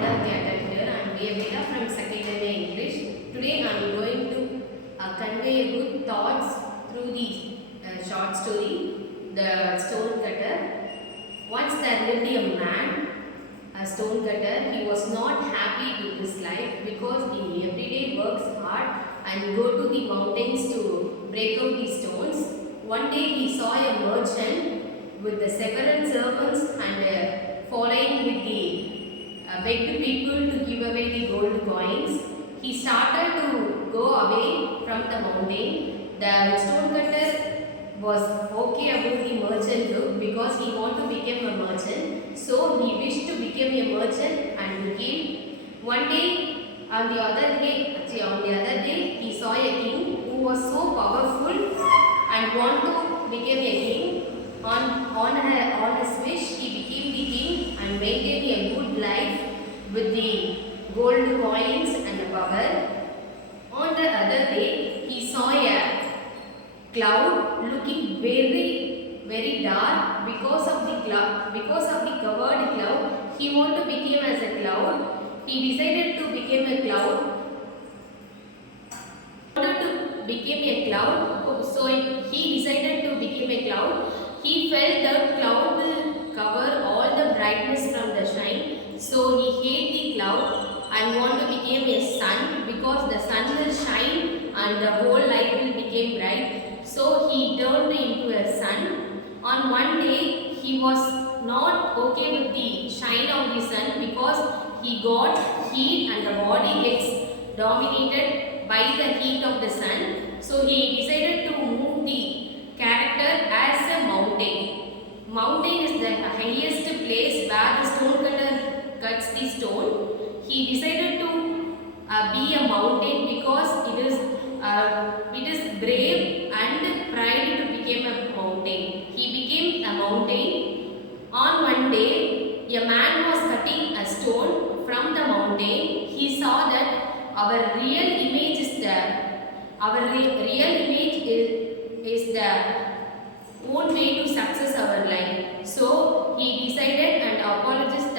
Ananda Gatal here. I am Veda from Second Year English. Today I am going to convey good thoughts through the short story, The Stone Cutter. Once there lived a man, a stone cutter. He was not happy with his life because he every day works hard and go to the mountains to break out the stones. One day he saw a merchant with the several servants and following with the begged people to give away the gold coins. He started to go away from the mountain. The stone cutter was okay about the merchant look because he wanted to become a merchant. So he wished to become a merchant and became. One day, on the other day, he saw a king who was so powerful and want to become a king. On his wish, he became the king and maintained a good life with the gold coins and the power. On the other day, he saw a cloud looking very dark because of the covered cloud. He wanted to become as a cloud. He decided to become a cloud. So he decided to become a cloud. He felt the cloud will cover all the brightness from the shine. So he hate the cloud and want to become a sun because the sun will shine and the whole light will become bright. So he turned into a sun. On one day he was not okay with the shine of the sun because he got heat and the body gets dominated by the heat of the sun. So he decided to move the character as a mountain. Mountain is the highest place where the stone cutter cuts the stone. He decided to be a mountain because it is brave and pride to become a mountain. He became a mountain. On one day, a man was cutting a stone from the mountain. He saw that our real image is the own way to success our life. So he decided and apologized